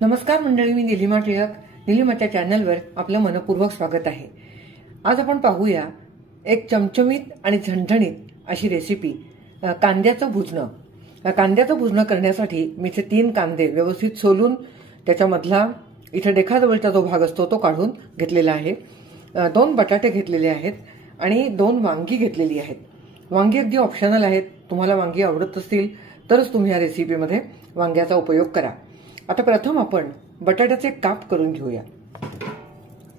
नमस्कार मंडळी, मी निलिमा टिळक. निलिमाच्या चॅनलवर आपलं मनपूर्वक स्वागत आहे. आज आपण पाहूया एक चमचमीत आणि झणझणीत अशी रेसिपी, कांद्याचं भुजणं. कांद्याचं भुजणं करण्यासाठी मी इथे 3 कांदे व्यवस्थित सोलून त्याच्यामधला इथे देखाजवळचा जो भाग असतो तो काढून घेतलेला आहे. 2 बटाटे घेतलेले आहेत आणि 2 वांगी घेतलेली आहेत. वांगी अगदी ऑप्शनल आहेत. तुम्हाला वांगी आवडत असतील तरच तुम्ही या रेसिपीमध्ये वांग्याचा उपयोग करा. आता प्रथम आपण बटाट्याचे काप करून घेऊया.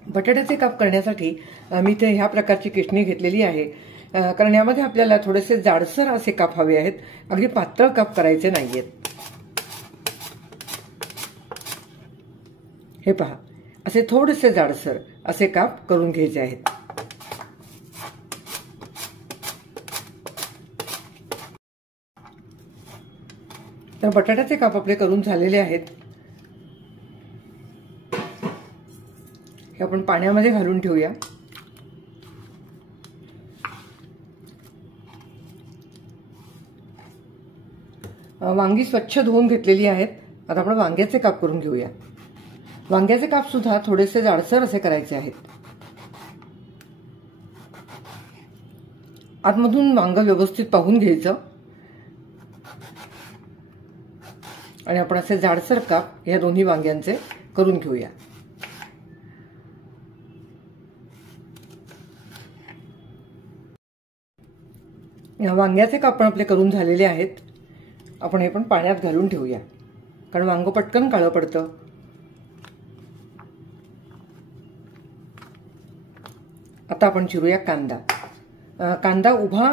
बटाट्याचे काप करण्यासाठी मी इथे ह्या प्रकारची किसणी घेतलेली आहे, कारण यामध्ये आपल्याला थोडेसे जाडसर असे काप हवे आहेत. अगदी पातळ काप करायचे नाहीयेत. हे पहा, असे थोडेसे जाडसर असे काप करून घ्यायचे आहेत. तर बटाट्याचे काप आपले करून झालेले आहेत. हे आपण पाण्यामध्ये घालून ठेवूया. वांगी स्वच्छ धुवून घेतलेली आहेत. आता आपण वांग्याचे काप करून घेऊया. वांग्याचे काप सुद्धा थोडेसे जाडसर असे करायचे आहेत. आतमधून वांग व्यवस्थित पाहून घ्यायचं आणि आपण असे जाडसर काप या दोन्ही वांग्यांचे करून घेऊया. वांग्याचे काप पण आपले करून झालेले आहेत. आपण हे पण पाण्यात घालून ठेवूया, कारण वांग पटकन काळं पडतं. आता आपण चिरूया कांदा. कांदा उभा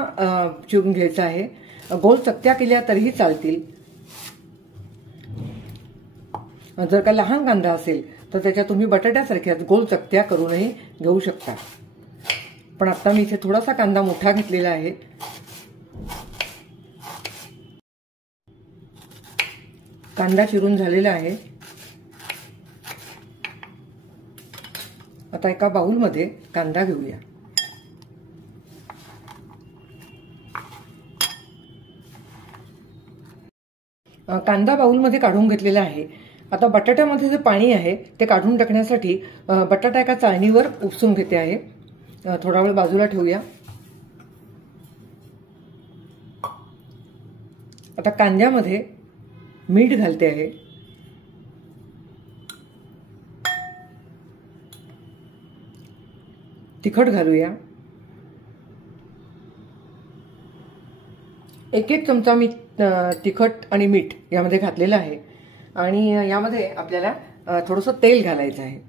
चिरून घ्यायचा आहे. गोल चकत्या केल्या तरीही चालतील. जर का लहान कांदा असेल तर त्याच्या तुम्ही बटाट्यासारख्याच गोल चकत्या करूनही घेऊ शकता. पण आता मी इथे थोडासा कांदा मोठा घेतलेला आहे. कांदा चिरून झालेला आहे. आता एका बाउलमध्ये कांदा घेऊया. कांदा बाउलमध्ये काढून घेतलेला आहे. आता बटाट्यामध्ये जे पाणी आहे ते काढून टाकण्यासाठी बटाटा एका चाळणीवर उपसून घेते आहे. थोडा वेळ बाजूला ठेवूया. आता कांद्यामध्ये मीठ घालते आहे. तिखट घालूया. 1 चमचा मी तिखट आणि मीठ यामध्ये घातलेलं आहे. आणि यामध्ये आपल्याला थोडंसं तेल घालायचं आहे.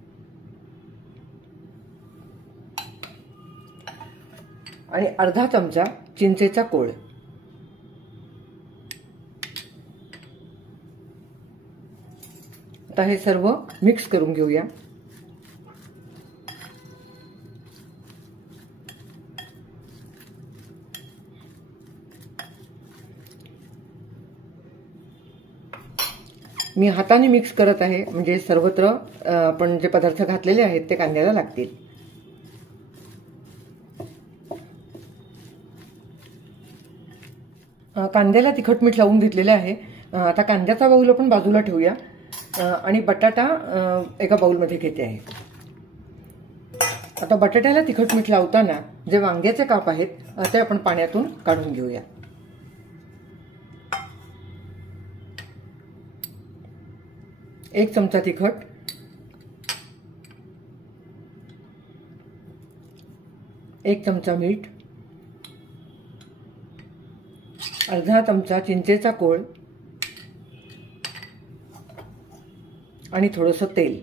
आणि अर्धा चमचा चिंचेचा कोळ. आता हे सर्व मिक्स करून घेऊया. मी हाताने मिक्स करत आहे, म्हणजे सर्वत्र आपण जे पदार्थ घातलेले आहेत ते कांद्याला लागतील. कांद्याला तिखट मीठ लावून घेतलेले आहे. आता कांद्याचा बाऊल आपण बाजूला ठेवूया आणि बटाटा एका बाउलमध्ये घेते आहे. आता बटाट्याला तिखट मीठ लावताना जे वांग्याचे काप आहेत ते आपण पाण्यातून काढून घेऊया. एक चमचा तिखट, 1 चमचा मीठ, अर्धा चमचा चिंचेचा कोळ आणि थोडंसं तेल.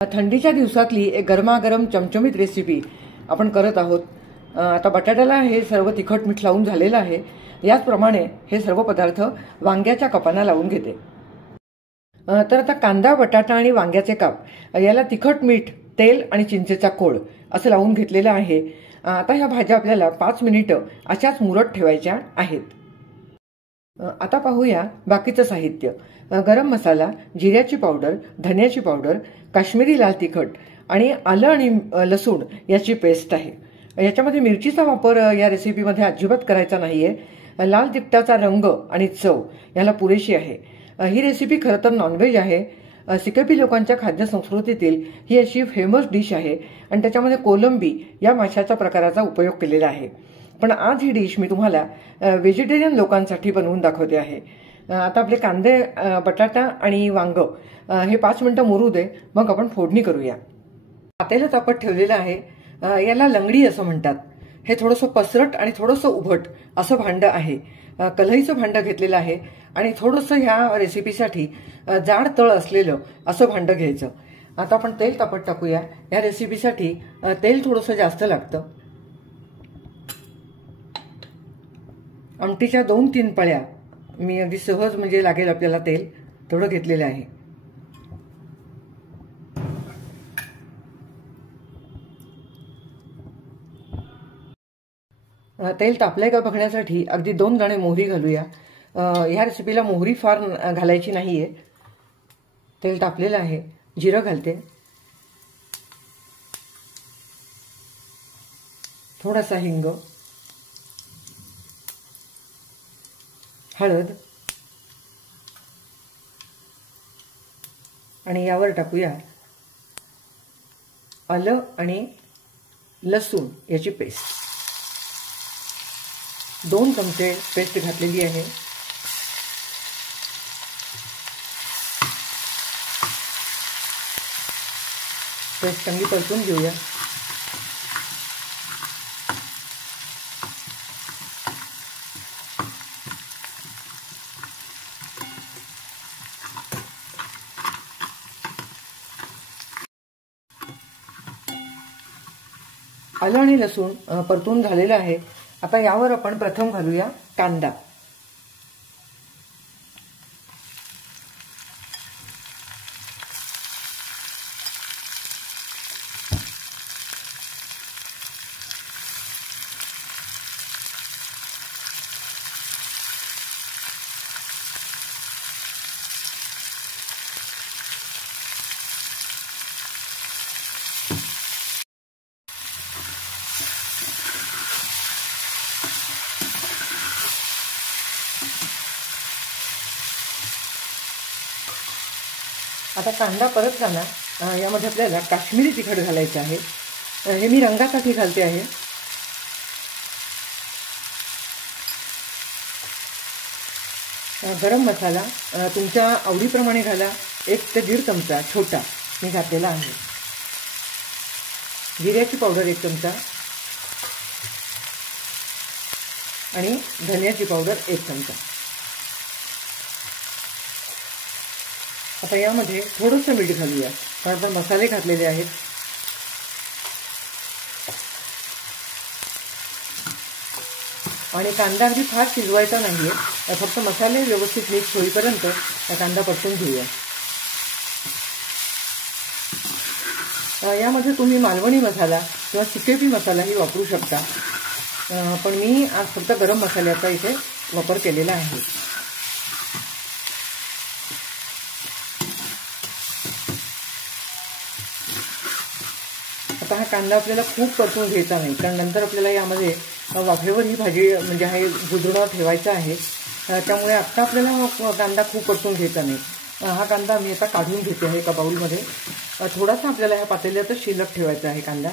थंडीच्या दिवसातली एक गरमागरम चमचमीत रेसिपी आपण करत आहोत. आता बटाट्याला हे सर्व तिखट मीठ लावून झालेलं आहे. याचप्रमाणे हे सर्व पदार्थ वांग्याच्या कापांना लावून घेते. तर आता कांदा, बटाटा आणि वांग्याचे काप याला तिखट मीठ, तेल आणि चिंचेचा कोळ असं लावून घेतलेलं आहे. आता ह्या भाज्या आपल्याला 5 मिनिटं अशाच मुरत ठेवायच्या आहेत. आता पाहूया बाकीचं साहित्य. गरम मसाला, जिऱ्याची पावडर, धन्याची पावडर, काश्मीरी लाल तिखट आणि आलं आणि लसूण याची पेस्ट आहे. याच्यामध्ये मिरचीचा वापर या रेसिपीमध्ये अजिबात करायचा नाहीये. लाल तिखटाचा रंग आणि चव याला पुरेशी आहे. ही रेसिपी खरं तर नॉनव्हेज आहे. सिकेपी लोकांच्या खाद्य संस्कृतीतील ही अशी फेमस डिश आहे आणि त्याच्यामध्ये कोलंबी या माशाच्या प्रकाराचा उपयोग केलेला आहे. पण आज ही डिश मी तुम्हाला व्हेजिटेरियन लोकांसाठी बनवून दाखवते आहे. आता आपले कांदे, बटाटा आणि वांग हे 5 मिनिटं मुरू दे, मग आपण फोडणी करूया. पातेलं तापत ठेवलेलं आहे. याला लंगडी असं म्हणतात. हे थोडंसं पसरट आणि थोडंसं उभट असं भांडं आहे. कढईचं भांडं घेतलेलं आहे आणि थोडंसं ह्या रेसिपीसाठी जाड तळ असलेलं असं भांडं घ्यायचं. आता आपण तेल तापत टाकूया. या रेसिपीसाठी तेल थोडंसं जास्त लागतं. आमटीच्या 2-3 पळ्या मी अगदी सहज म्हणजे लागेल आपल्याला तेल थोडं घेतलेलं आहे. तेल तापलंय का बघण्यासाठी अगदी 2 दाणे मोहरी घालूया. ह्या रेसिपीला मोहरी फार घालायची नाहीये. तेल तापलेलं आहे. जिरं घालते, थोडासा हिंग, हळद आणि यावर टाकूया आलं आणि लसूण याची पेस्ट. 2 चमचे पेस्ट घातलेली आहे. पेस्ट चांगली परतून घेऊया. आलं आणि लसूण परतून झालेलं आहे. आता यावर आपण प्रथम घालूया कांदा. आता कांदा परतताना यामध्ये आपल्याला काश्मीरी तिखट घालायचं आहे. हे मी रंगासाठी घालते आहे. गरम मसाला तुमच्या आवडीप्रमाणे घाला. 1 ते 1.5 चमचा छोटा मी घातलेला आहे. जिऱ्याची पावडर 1 चमचा आणि धन्याची पावडर 1 चमचा. आता यामध्ये थोडंसं मीठ घालूया, कारण आपण मसाले घातलेले आहेत. आणि कांदा अगदी फार शिजवायचा नाहीये, फक्त मसाले व्यवस्थित मिक्स होईपर्यंत कांदा परतून घेऊया. यामध्ये तुम्ही मालवणी मसाला किंवा सिकेपी मसालाही वापरू शकता, पण मी आज फक्त गरम मसाल्याचा इथे वापर केलेला आहे. आता हा कांदा आपल्याला खूप परतून घ्यायचा नाही, कारण नंतर आपल्याला यामध्ये वाफेवर ही भाजी म्हणजे हे भुजणं ठेवायचं आहे. त्यामुळे आत्ता आपल्याला कांदा खूप परतून घ्यायचा नाही. हा कांदा मी आता काढून घेते आहे एका बाउलमध्ये. थोडासा आपल्याला ह्या पातेल्यातच शिल्लक ठेवायचा आहे कांदा.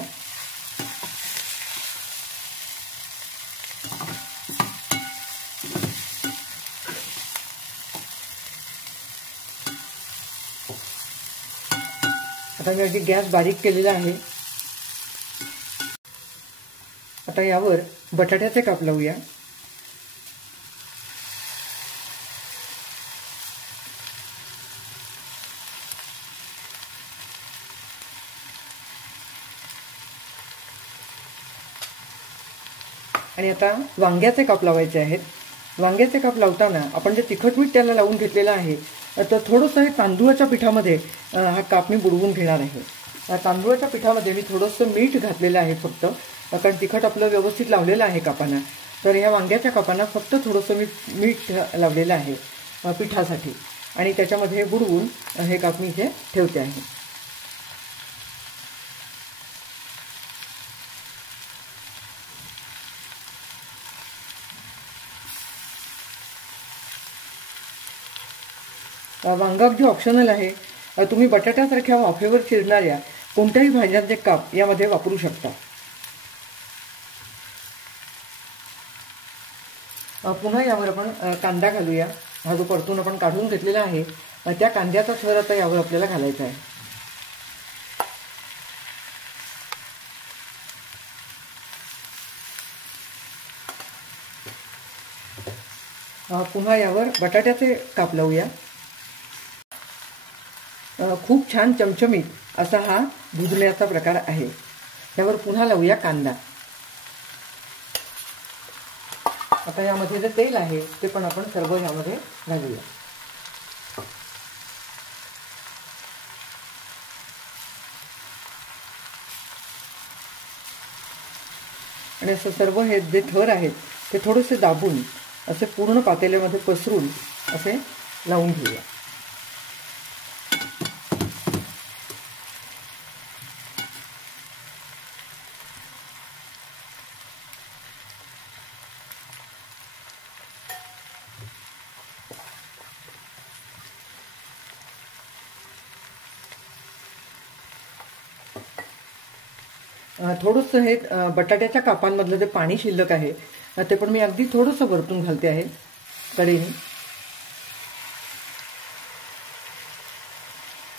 आता मी गॅस बारीक केलेला आहे. आता यावर बटाट्याचे काप लावूया. आणि आता वांग्याचे काप लावायचे आहेत. वांग्याचे काप लावताना आपण जे तिखट मीठ त्याला लावून घेतलेलं आहे, तर थोडंसं हे तांदूळाच्या पिठामध्ये हा काप मी बुडवून घेणार आहे. तांदूळाच्या पिठामध्ये मी थोडंसं मीठ घातलेलं आहे फक्त, कारण तिखट आपलं व्यवस्थित लावलेलं आहे कापांना. तर या वांग्याच्या कापांना फक्त थोडंसं मी मीठ लावलेलं आहे पिठासाठी, आणि त्याच्यामध्ये बुडवून हे काप मी इथे ठेवते आहे. वांग अगदी ऑप्शनल आहे. तुम्ही बटाट्यासारख्या वाफेवर चिरणाऱ्या कोणत्याही भाज्यांचे काप यामध्ये वापरू शकता. पुन्हा यावर आपण कांदा घालूया. हा जो परतून आपण काढून घेतलेला आहे त्या कांद्याचा थर आता यावर आपल्याला घालायचा आहे. पुन्हा यावर बटाट्याचे काप लावूया. खूप छान चमचमीत असा हा भुजण्याचा प्रकार आहे. यावर पुन्हा लावूया कांदा. आता यामध्ये जे तेल आहे ते पण आपण सर्व यामध्ये घालूया. आणि असं सर्व हे जे थर आहेत ते थोडेसे दाबून असे पूर्ण पातेल्यामध्ये पसरून असे लावून घेऊया. थोडंसं हे बटाट्याच्या कापांमधलं जे पाणी शिल्लक आहे ते पण मी अगदी थोडंसं वरतून घालते आहे कढईने.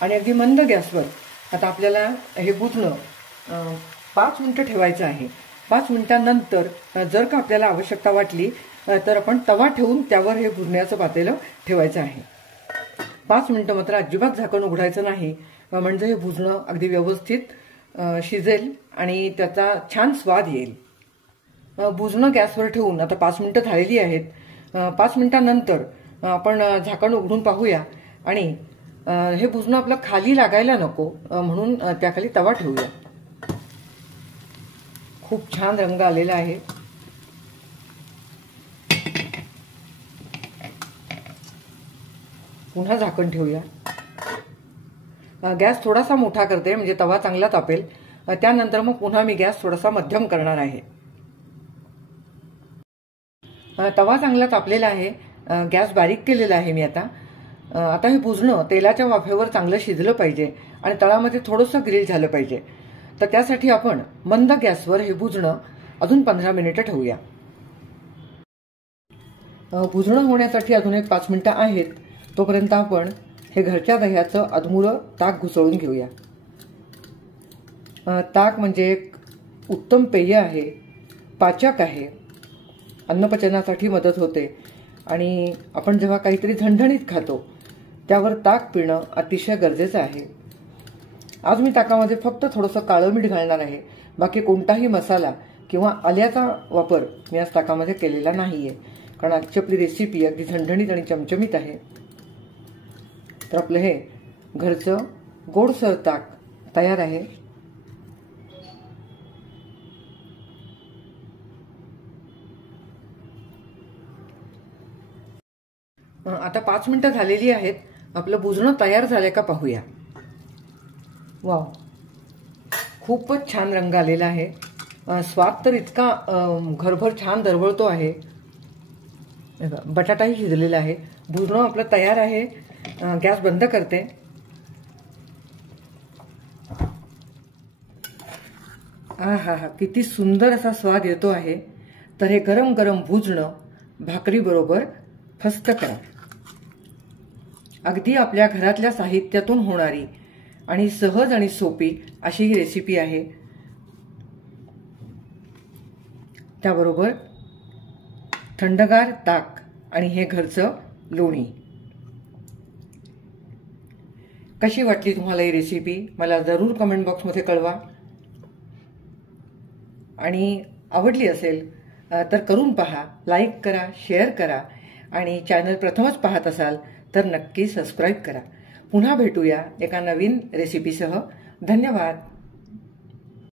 आणि अगदी मंद गॅसवर आता आपल्याला हे भुजणं 5 मिनिटं ठेवायचं आहे. 5 मिनिटांनंतर जर का आपल्याला आवश्यकता वाटली तर आपण तवा ठेवून त्यावर हे भुजण्याचं पातेलं ठेवायचं आहे. 5 मिनिटं मात्र अजिबात झाकण उघडायचं नाही, म्हणजे हे भुजणं अगदी व्यवस्थित शिजेल आणि त्याचा छान स्वाद येईल. भुजणं गॅसवर ठेवून आता 5 मिनिटं झालेली आहेत. 5 मिनिटांनंतर आपण झाकण उघडून पाहूया आणि हे भुजणं आपलं खाली लागायला नको म्हणून त्याखाली तवा ठेवूया. खूप छान रंग आलेला आहे. पुन्हा झाकण ठेवूया. गॅस थोडासा मोठा करते म्हणजे तवा चांगला तापेल. त्यानंतर मग पुन्हा मी गॅस थोडासा मध्यम करणार आहे. तवा चांगला तापलेला आहे. गॅस बारीक केलेला आहे मी आता. आता हे भुजणं तेलाच्या वाफेवर चांगलं शिजलं पाहिजे आणि तळामध्ये थोडंसं ग्रिल झालं पाहिजे. तर त्यासाठी आपण मंद गॅसवर हे भुजणं अजून 15 मिनिटं ठेवूया. भुजणं होण्यासाठी अजून एक 5 मिनिटं आहेत. तोपर्यंत आपण हे घरच्या दह्याचं अधमुरं ताक घुसळून घेऊया. ताक म्हणजे एक उत्तम पेय आहे, पाचक आहे, अन्नपचनासाठी मदत होते आणि आपण जेव्हा काहीतरी झणझणीत खातो त्यावर ताक पिणं अतिशय गरजेचं आहे. आज मी ताकामध्ये फक्त थोडंसं काळं मीठ घालणार आहे. बाकी कोणताही मसाला किंवा आल्याचा वापर मी आज ताकामध्ये केलेला नाहीये, कारण आजची आपली रेसिपी अगदी झणझणीत आणि चमचमीत आहे. तर आपलं हे घरचं गोडसर ताक तयार आहे. आता 5 मिनिटं झालेली आहेत. आपलं भुजणं तयार झालंय का पाहूया. वाव, खूपच छान रंग आलेला आहे. स्वाद तर इतका घरभर छान दरवळतो आहे. बटाटाही शिजलेला आहे. भुजणं आपलं तयार आहे. गॅस बंद करते. हा, किती सुंदर असा स्वाद येतो आहे. तर हे गरम गरम भुजणं भाकरी बरोबर फस्त करा. अगदी आपल्या घरातल्या साहित्यातून होणारी आणि सहज आणि सोपी अशी ही रेसिपी आहे. त्याबरोबर थंडगार ताक आणि हे घरचं लोणी. कशी वाटली तुम्हाला ही रेसिपी मला जरूर कमेंट बॉक्समध्ये कळवा. आणि आवडली असेल तर करून पहा, लाईक करा, शेअर करा आणि चॅनल प्रथमच पाहत असाल तर नक्की सबस्क्राईब करा. पुन्हा भेटूया एका नवीन रेसिपीसह. धन्यवाद.